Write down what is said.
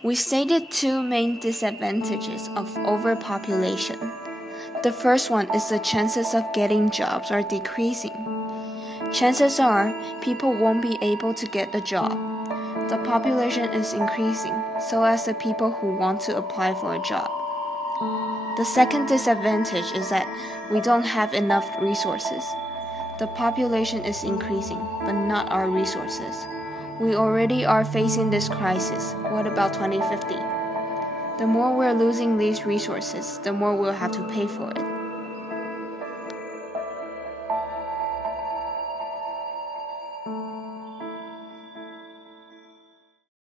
We stated two main disadvantages of overpopulation. The first one is the chances of getting jobs are decreasing. Chances are people won't be able to get a job. The population is increasing, so as the people who want to apply for a job. The second disadvantage is that we don't have enough resources. The population is increasing, but not our resources. We already are facing this crisis. What about 2050? The more we're losing these resources, the more we'll have to pay for it.